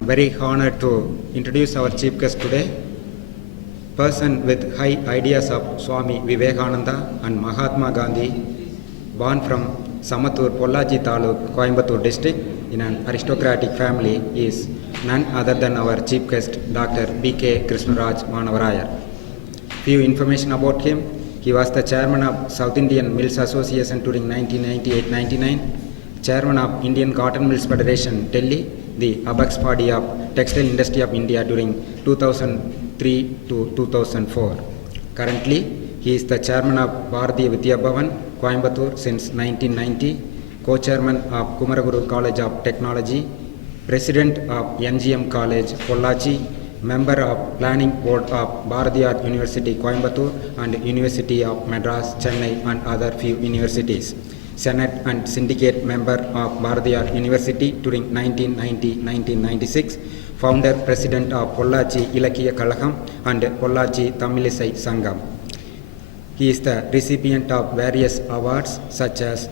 Very honored to introduce our chief guest today, person with high ideas of Swami Vivekananda and Mahatma Gandhi, born from Samathur, Pollachi Taluk, Coimbatore district, in an aristocratic family, is none other than our chief guest, Dr. B.K. Krishnaraj Vanavarayar. Few information about him: he was the chairman of South Indian Mills Association during 1998-99, chairman of Indian Cotton Mills Federation, Delhi, the apex body of textile industry of India during 2003 to 2004. Currently, he is the chairman of Bharatiya Vidya Bhavan, Coimbatore since 1990, co-chairman of Kumaraguru College of Technology, president of NGM College, Pollachi, member of planning board of Vanavarayar University, Coimbatore, and University of Madras, Chennai, and other few universities. Senate and syndicate member of Vanavarayar University during 1990-1996, founder president of Pollachi Ilakkiya Kalagam and Pollachi Tamilisai Sangam. He is the recipient of various awards such as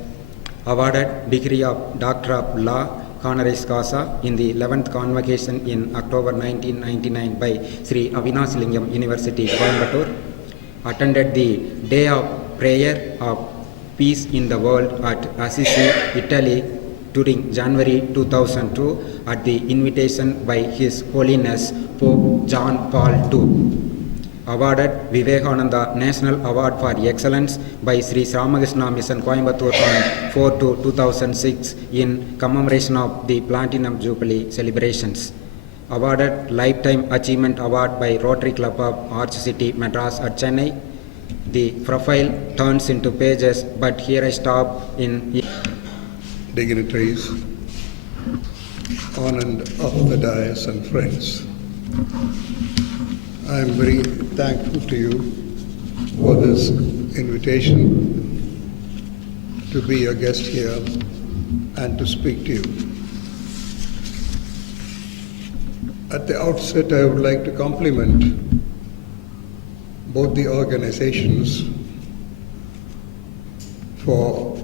awarded degree of Doctor of Law honoris causa in the 11th convocation in October 1999 by Sri Avinasilingam University, Coimbatore, attended the Day of Prayer of Peace in the World at Assisi, Italy during January 2002 at the invitation by His Holiness Pope John Paul II. Awarded Vivekananda National Award for Excellence by Sri Ramakrishna Mission, Coimbatore on 4/2/2006 in commemoration of the Platinum Jubilee celebrations. Awarded Lifetime Achievement Award by Rotary Club of Arch City, Madras at Chennai. The profile turns into pages, but here I stop in. Dignitaries, on and off the dais, and friends, I am very thankful to you for this invitation to be a guest here and to speak to you. At the outset, I would like to compliment both the organizations for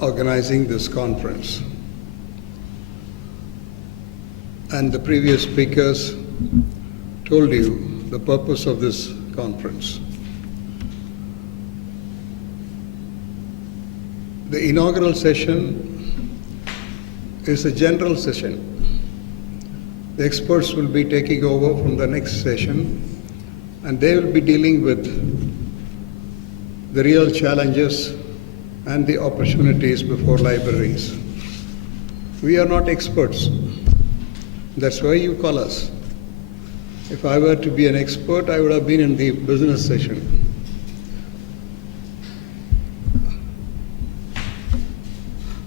organizing this conference. And the previous speakers told you the purpose of this conference. The inaugural session is a general session. The experts will be taking over from the next session, and they will be dealing with the real challenges and the opportunities before libraries. We are not experts. That's why you call us. If I were to be an expert, I would have been in the business session.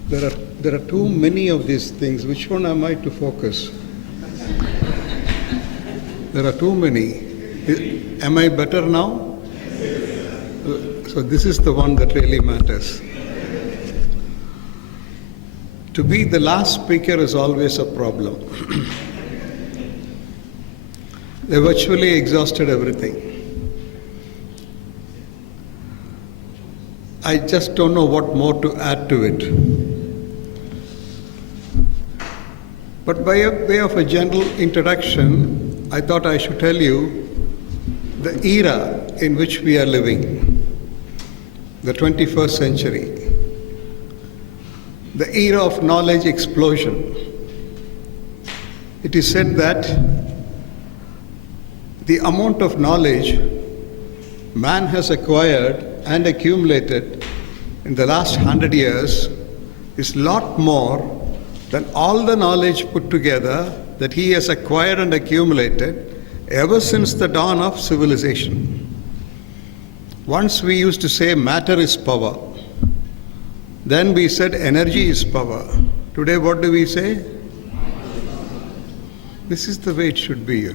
There are too many of these things. Which one am I to focus? There are too many. Am I better now? So this is the one that really matters. To be the last speaker is always a problem. They virtually exhausted everything. I just don't know what more to add to it. But by way of a general introduction, I thought I should tell you the era in which we are living, the 21st century, the era of knowledge explosion. It is said that the amount of knowledge man has acquired and accumulated in the last 100 years is a lot more than all the knowledge put together that he has acquired and accumulated ever since the dawn of civilization. Once we used to say matter is power. Then we said energy is power. Today what do we say? This is the way it should be,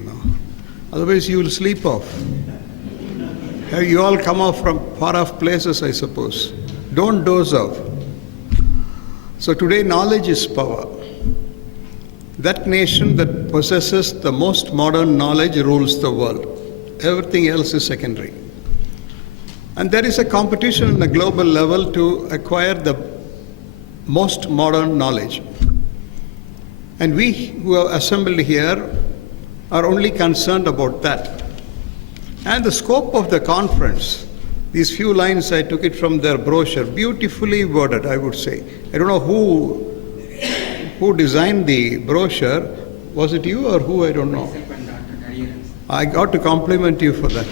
Otherwise you will sleep off. You all come off from far off places, I suppose. Don't doze off. So today knowledge is power. That nation that possesses the most modern knowledge rules the world. Everything else is secondary. And there is a competition on a global level to acquire the most modern knowledge. And we who are assembled here are only concerned about that. And the scope of the conference, these few lines I took it from their brochure, beautifully worded, I would say. I don't know who designed the brochure. Was it you or who? I don't know. I got to compliment you for that.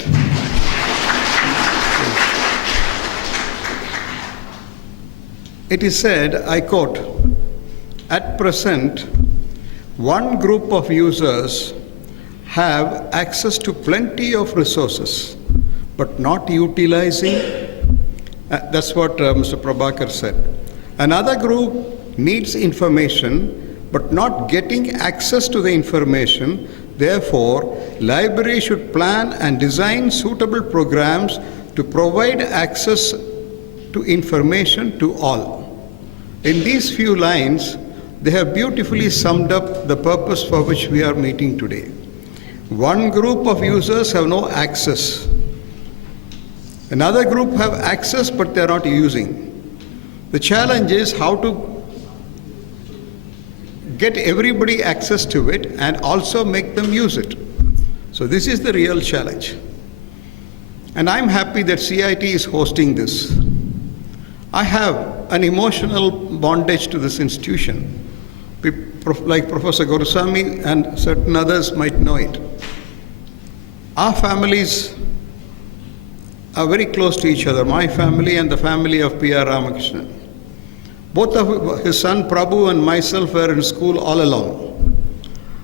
It is said, I quote, "At present, one group of users have access to plenty of resources, but not utilizing." That's what Mr. Prabhakar said. Another group needs information, but not getting access to the information. Therefore, library should plan and design suitable programs to provide access to information to all. In these few lines, they have beautifully summed up the purpose for which we are meeting today. One group of users have no access. Another group have access, but they are not using. The challenge is how to get everybody access to it and also make them use it. So this is the real challenge. And I'm happy that CIT is hosting this. I have an emotional bondage to this institution. Like Professor Gurusamy and certain others might know it. Our families are very close to each other, my family and the family of P.R. Ramakrishnan. Both of his son Prabhu and myself were in school all along.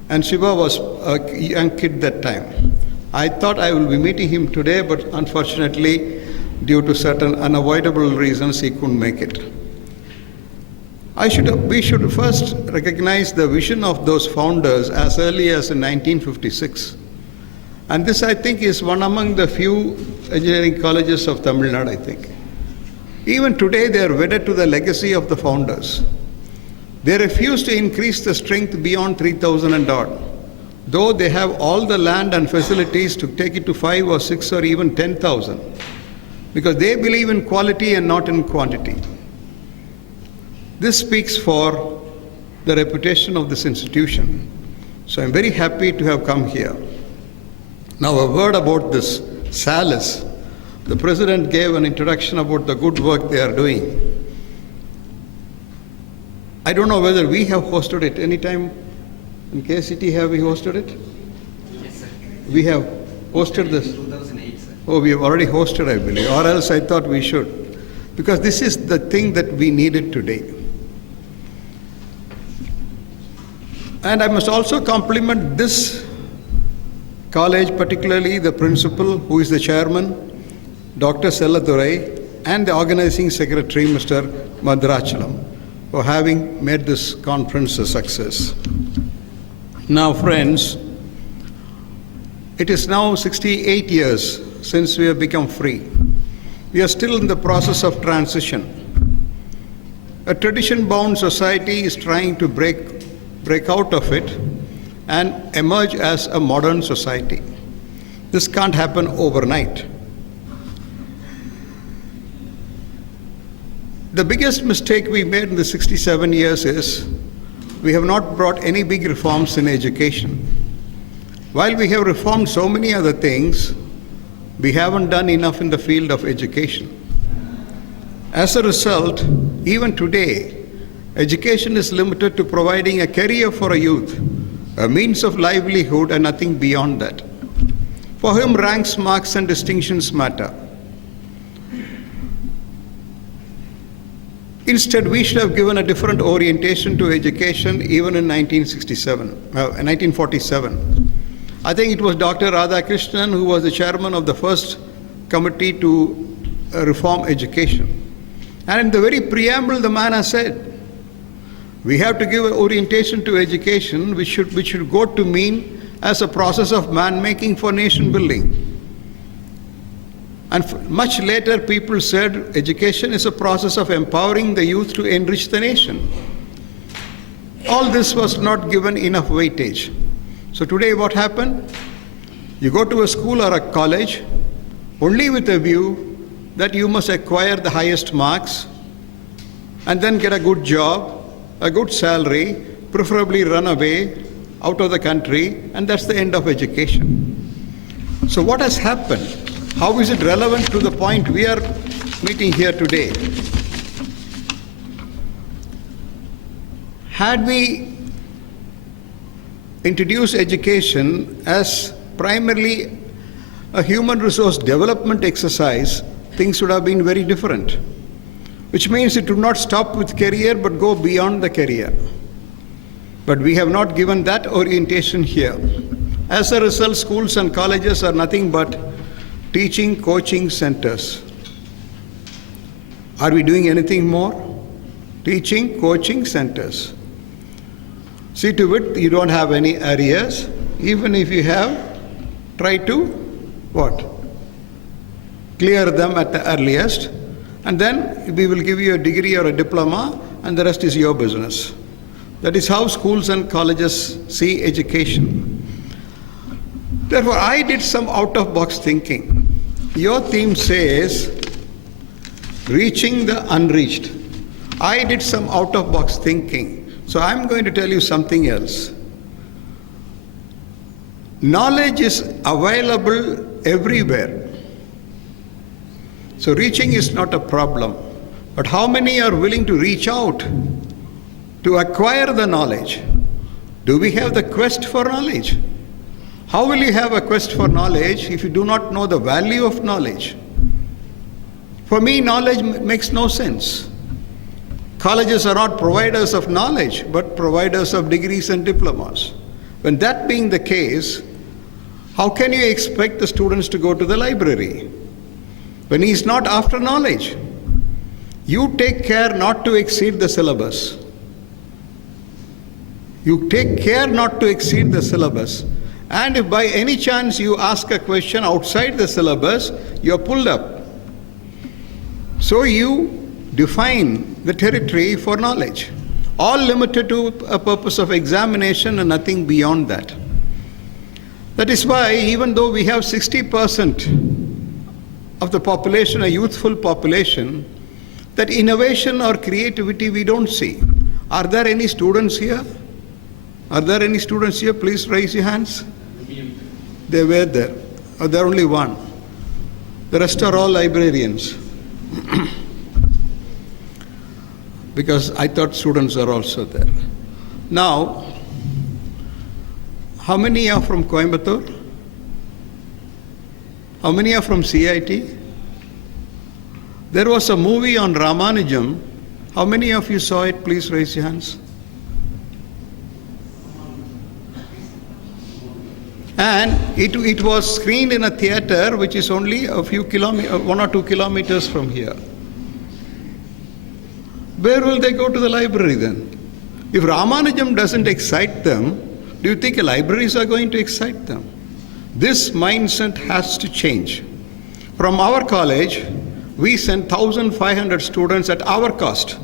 And Shiva was a young kid that time. I thought I will be meeting him today, but unfortunately, due to certain unavoidable reasons, he couldn't make it. We should first recognize the vision of those founders as early as in 1956. And this, I think, is one among the few engineering colleges of Tamil Nadu, I think. Even today, they are wedded to the legacy of the founders. They refuse to increase the strength beyond 3,000 and odd, though they have all the land and facilities to take it to 5 or 6 or even 10,000, because they believe in quality and not in quantity. This speaks for the reputation of this institution. So I'm very happy to have come here. Now a word about this SALIS. The President gave an introduction about the good work they are doing. I don't know whether we have hosted it. Any time in KCT have we hosted it? Yes, sir. We have hosted this. 2008, sir. Oh, we have already hosted, I believe, or else I thought we should. Because this is the thing that we needed today. And I must also compliment this college, particularly the principal, who is the chairman, Dr. Selladurai, and the organizing secretary, Mr. Madrachalam, for having made this conference a success. Now, friends, it is now 68 years since we have become free. We are still in the process of transition. A tradition-bound society is trying to break out of it and emerge as a modern society. This can't happen overnight. The biggest mistake we made in the 67 years is we have not brought any big reforms in education. While we have reformed so many other things, we haven't done enough in the field of education. As a result, even today, education is limited to providing a career for a youth, a means of livelihood, and nothing beyond that. For whom ranks, marks, and distinctions matter. Instead, we should have given a different orientation to education even in 1947. I think it was Dr. Radhakrishnan who was the chairman of the first committee to reform education. And in the very preamble, the man has said, we have to give an orientation to education which should go to mean as a process of man-making for nation building. And much later, people said education is a process of empowering the youth to enrich the nation. All this was not given enough weightage. So today what happened? You go to a school or a college only with a view that you must acquire the highest marks and then get a good job, a good salary, preferably run away out of the country, and that's the end of education. So what has happened? How is it relevant to the point we are meeting here today? Had we introduced education as primarily a human resource development exercise, things would have been very different. Which means it would not stop with career but go beyond the career. But we have not given that orientation here. As a result, schools and colleges are nothing but teaching, coaching centers. Are we doing anything more? Teaching, coaching centers. See to it you don't have any arrears. Even if you have, try to what? Clear them at the earliest, and then we will give you a degree or a diploma, and the rest is your business. That is how schools and colleges see education. Therefore, I did some out-of-box thinking. Your theme says, reaching the unreached. I did some out-of-box thinking. So I'm going to tell you something else. Knowledge is available everywhere. So reaching is not a problem. But how many are willing to reach out to acquire the knowledge? Do we have the quest for knowledge? How will you have a quest for knowledge if you do not know the value of knowledge? For me, knowledge makes no sense. Colleges are not providers of knowledge, but providers of degrees and diplomas. When that being the case, how can you expect the students to go to the library when he is not after knowledge? You take care not to exceed the syllabus. You take care not to exceed the syllabus. And if by any chance you ask a question outside the syllabus, you are pulled up. So you define the territory for knowledge, all limited to a purpose of examination and nothing beyond that. That is why even though we have 60% of the population, a youthful population, that innovation or creativity we don't see. Are there any students here? Are there any students here? Please raise your hands. They were there. Oh, there are only one. The rest are all librarians. Because I thought students are also there. Now, how many are from Coimbatore? How many are from CIT? There was a movie on Ramanujam. How many of you saw it? Please raise your hands. And it was screened in a theater which is only a few 1 or 2 kilometers from here. Where will they go to the library then? If Ramanujam doesn't excite them, do you think libraries are going to excite them? This mindset has to change. From our college, we sent 1,500 students at our cost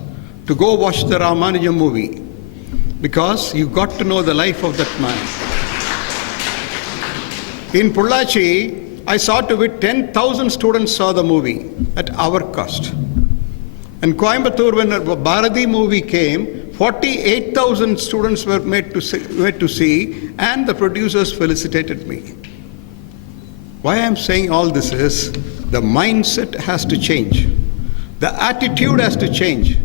to go watch the Ramanujam movie because you got to know the life of that man. In Pollachi, I saw to it 10,000 students saw the movie at our cost. In Coimbatore, when the Bharati movie came, 48,000 students were made to see, and the producers felicitated me. Why I'm saying all this is, the mindset has to change. The attitude has to change.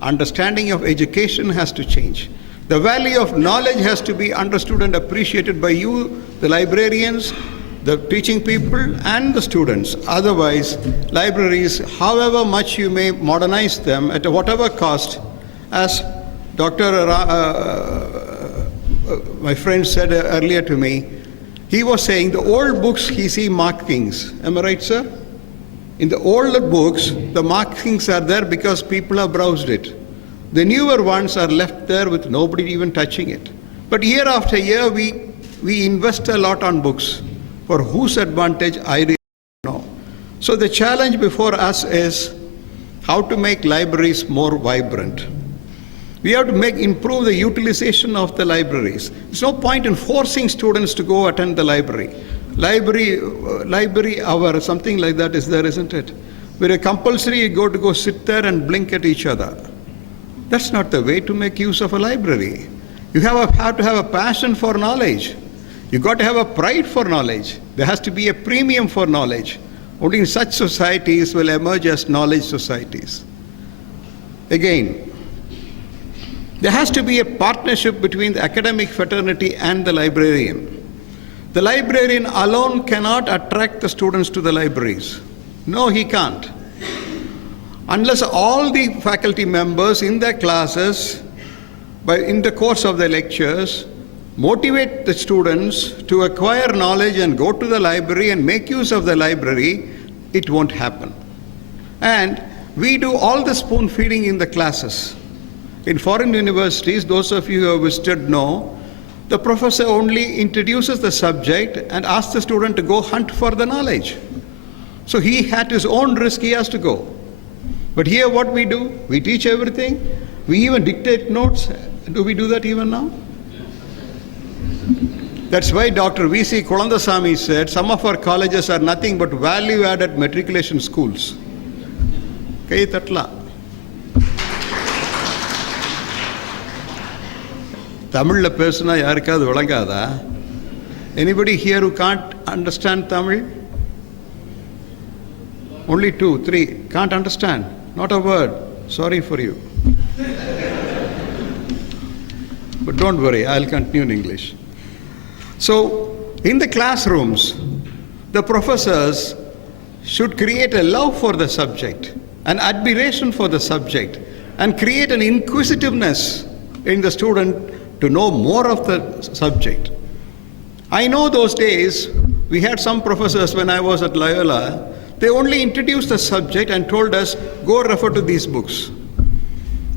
Understanding of education has to change. The value of knowledge has to be understood and appreciated by you, the librarians, the teaching people, and the students. Otherwise, libraries, however much you may modernize them, at whatever cost, as my friend said earlier to me, he was saying the old books he see markings. Am I right, sir? In the older books, the markings are there because people have browsed it. The newer ones are left there with nobody even touching it. But year after year, we invest a lot on books. For whose advantage, I really don't know. So the challenge before us is how to make libraries more vibrant. We have to improve the utilization of the libraries. There's no point in forcing students to go attend the library. Library hour, something like that is there, isn't it? Where a compulsory you go sit there and blink at each other. That's not the way to make use of a library. You have to have a passion for knowledge. You got to have a pride for knowledge. There has to be a premium for knowledge. Only in such societies will emerge as knowledge societies. Again, there has to be a partnership between the academic fraternity and the librarian. The librarian alone cannot attract the students to the libraries. No, he can't. Unless all the faculty members in their classes, in the course of the lectures, motivate the students to acquire knowledge and go to the library and make use of the library, it won't happen. And we do all the spoon feeding in the classes. In foreign universities, those of you who have visited know, the professor only introduces the subject and asks the student to go hunt for the knowledge. So he at his own risk, he has to go. But here what we do, we teach everything. We even dictate notes. Do we do that even now? That's why Dr. V.C. Kulandasamy said some of our colleges are nothing but value-added matriculation schools. Kai tatla. Tamil persona yarukadu valangada. Anybody here who can't understand Tamil? Only 2, 3 can't understand. Not a word. Sorry for you. But don't worry, I'll continue in English. So, in the classrooms, the professors should create a love for the subject, an admiration for the subject, and create an inquisitiveness in the student to know more of the subject. I know those days, we had some professors when I was at Loyola, they only introduced the subject and told us, go refer to these books.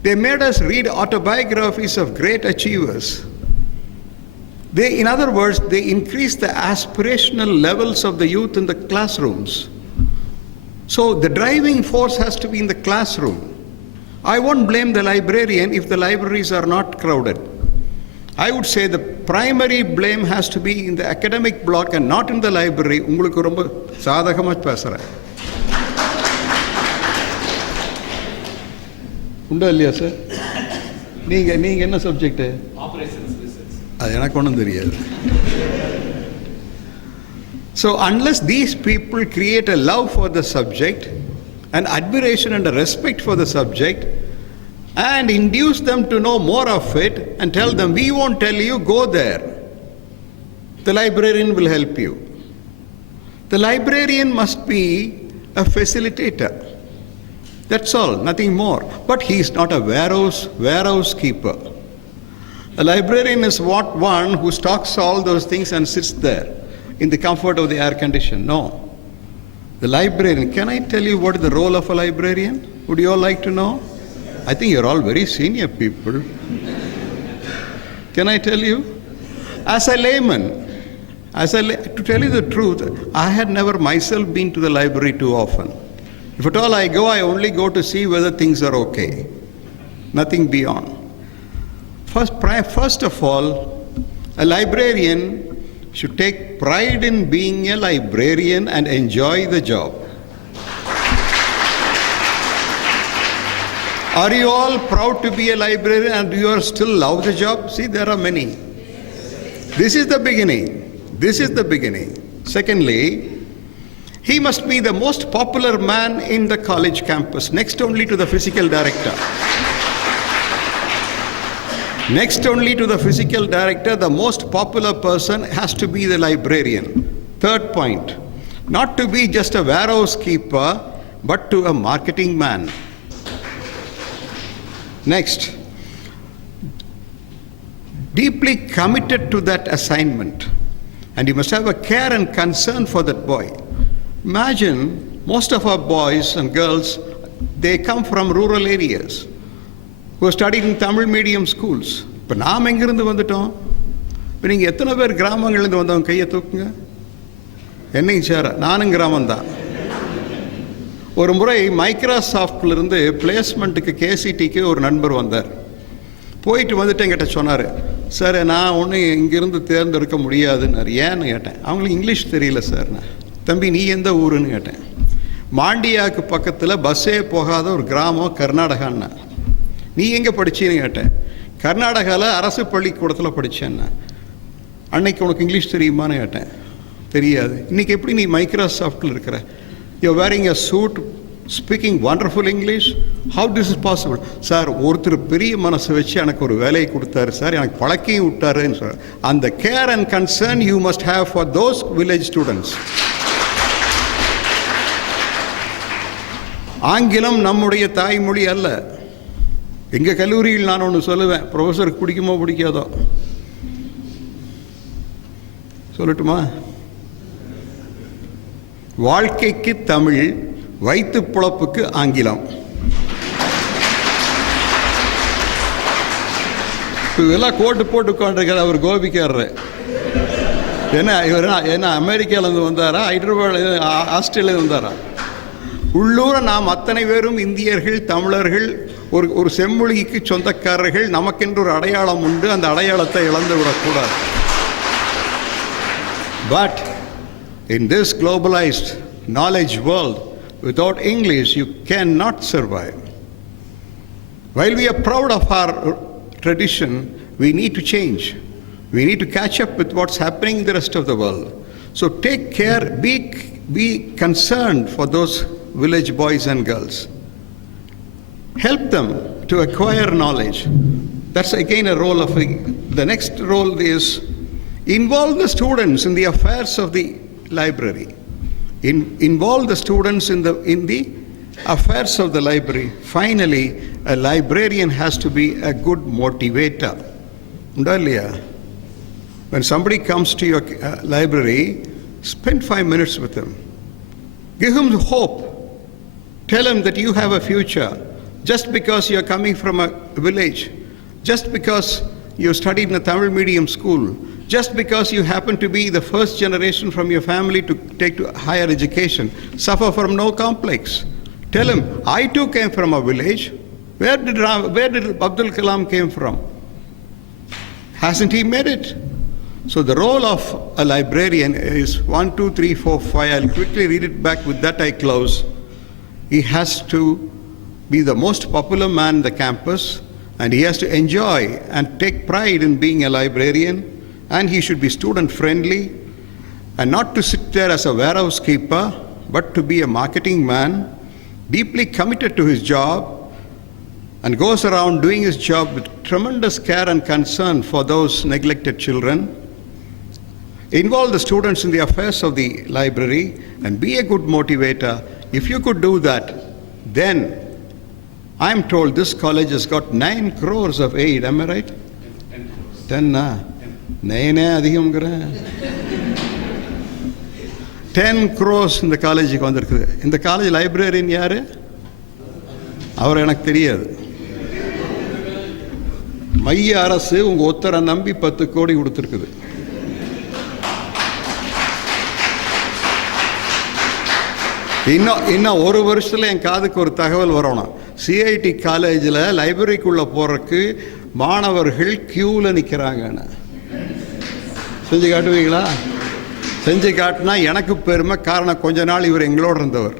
They made us read autobiographies of great achievers. In other words, they increased the aspirational levels of the youth in the classrooms. So the driving force has to be in the classroom. I won't blame the librarian if the libraries are not crowded. I would say the primary blame has to be in the academic block and not in the library. உங்களுக்கு ரொம்ப சாதகமா பேசுறேன். உண்டா இல்லையா sir? நீங்க என்ன subject? Operations research. அது எனக்கு ஒன்றும் தெரியாது. So unless these people create a love for the subject, an admiration and a respect for the subject, and induce them to know more of it and tell them, we won't tell you, go there. The librarian will help you. The librarian must be a facilitator. That's all, nothing more. But he is not a warehouse keeper. A librarian is one who stocks all those things and sits there in the comfort of the air condition. No. The librarian, can I tell you what is the role of a librarian? Would you all like to know? I think you're all very senior people. Can I tell you? As a layman, to tell you the truth, I had never myself been to the library too often. If at all I go, I only go to see whether things are okay. Nothing beyond. First of all, a librarian should take pride in being a librarian and enjoy the job. Are you all proud to be a librarian and do you still love the job? See, there are many. This is the beginning. This is the beginning. Secondly, he must be the most popular man in the college campus, next only to the physical director. Next only to the physical director, the most popular person has to be the librarian. Third point, not to be just a warehouse keeper, but to a marketing man. Next, deeply committed to that assignment. And you must have a care and concern for that boy. Imagine, most of our boys and girls, they come from rural areas who are studied in Tamil medium schools. இப்போ நாம் எங்கிருந்து வந்துட்டோம்? இப்போ நீங்கள் எத்தனை பேர் கிராமங்கள்லேருந்து வந்தவங்க கையை தூக்குங்க. என்னையும் சேர, நானும் கிராமம்தான். ஒரு முறை மைக்ரோசாஃப்ட்லேருந்து பிளேஸ்மெண்ட்டுக்கு கேசிடிக்கு ஒரு நண்பர் வந்தார். போயிட்டு வந்துட்டு என்கிட்ட சொன்னார், சார் நான் ஒன்றும் இங்கேருந்து தேர்ந்தெடுக்க முடியாதுன்னாரு. ஏன்னு கேட்டேன். அவங்களுக்கு இங்கிலீஷ் தெரியல சார். நான், தம்பி நீ எந்த ஊருன்னு கேட்டேன். மாண்டியாவுக்கு பக்கத்தில் பஸ்ஸே போகாத ஒரு கிராமம் கர்நாடகான்னா. நீ எங்கே படிச்சின்னு கேட்டேன். கர்நாடகாவில் அரசு பள்ளிக்கூடத்தில் படித்தேன். அன்னைக்கு உனக்கு இங்கிலீஷ் தெரியுமான்னு கேட்டேன். தெரியாது. இன்றைக்கி எப்படி நீ மைக்ரோசாஃப்டில் இருக்கிற? You wearing a suit, speaking wonderful English, how this is possible? Sir, ஒருத்தர் பெரிய மனசை வச்சு எனக்கு ஒரு வேலையை கொடுத்தாரு சார், எனக்கு பழக்கையும் விட்டாருன்னு சார். அந்த care and concern you must have for those village students. ஆங்கிலம் நம்முடைய தாய்மொழி அல்ல. எங்கள் கல்லூரியில் நான் ஒன்று சொல்லுவேன், ப்ரொஃபஸருக்கு பிடிக்குமோ பிடிக்காதோ சொல்லட்டுமா? வாழ்க்கைக்கு தமிழ், வயிற்று பிழப்புக்கு ஆங்கிலம். இதெல்லாம் கோட்டு போட்டு உட்காந்துருக்காரு அவர் கோபிக்காரர். என்ன அமெரிக்காவிலேருந்து வந்தாரா, ஹைதராபாத், ஆஸ்திரேலியாவிலேருந்து வந்தாரா? உள்ளூர நாம் அத்தனை பேரும் இந்தியர்கள், தமிழர்கள், ஒரு செம்மொழிக்கு சொந்தக்காரர்கள். நமக்கென்று ஒரு அடையாளம் உண்டு, அந்த அடையாளத்தை இழந்து விடக்கூடாது. But in this globalized knowledge world, without English you cannot survive. While we are proud of our tradition, we need to change. We need to catch up with what's happening in the rest of the world. So take care, be concerned for those village boys and girls. Help them to acquire knowledge. That's again a role of the next role is involve the students in the affairs of the library. Involve the students in the affairs of the library. Finally, a librarian has to be a good motivator. When somebody comes to your library, spend 5 minutes with them. Give him hope. Tell him that you have a future. Just because you are coming from a village, just because you studied in a Tamil medium school, just because you happen to be the first generation from your family to take to higher education, suffer from no complex. Tell him, I too came from a village. Where did Abdul Kalam came from? Hasn't he made it? So the role of a librarian is 1, 2, 3, 4, 5. I'll quickly read it back. With that I close. He has to be the most popular man in the campus, and he has to enjoy and take pride in being a librarian, and he should be student friendly, and not to sit there as a warehouse keeper, but to be a marketing man, deeply committed to his job, and goes around doing his job with tremendous care and concern for those neglected children. Involve the students in the affairs of the library and be a good motivator. If you could do that, then I'm told this college has got 9 crores of aid. Am I right? 10 crores இந்த காலேஜுக்கு வந்திருக்குது. இந்த college librarian யாரு? அவர் எனக்கு தெரியாது. மைய அரசு உங்க ஒத்தரை நம்பி 10 கோடி கொடுத்துருக்குது. இன்னும் ஒரு வருஷத்தில் என் காதுக்கு ஒரு தகவல் வரணும். சிஐடி காலேஜில் லைப்ரரிக்குள்ளே போகிறதுக்கு மாணவர்கள் க்யூவில் நிற்கிறாங்கன்னு. செஞ்சு காட்டுவீங்களா? செஞ்சு காட்டினா எனக்கு பெருமை. காரணம், கொஞ்ச நாள் இவர் எங்களோடு இருந்தவர்.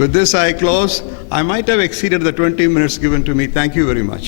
With this I close. I might have exceeded the 20 minutes given to me. Thank you very much.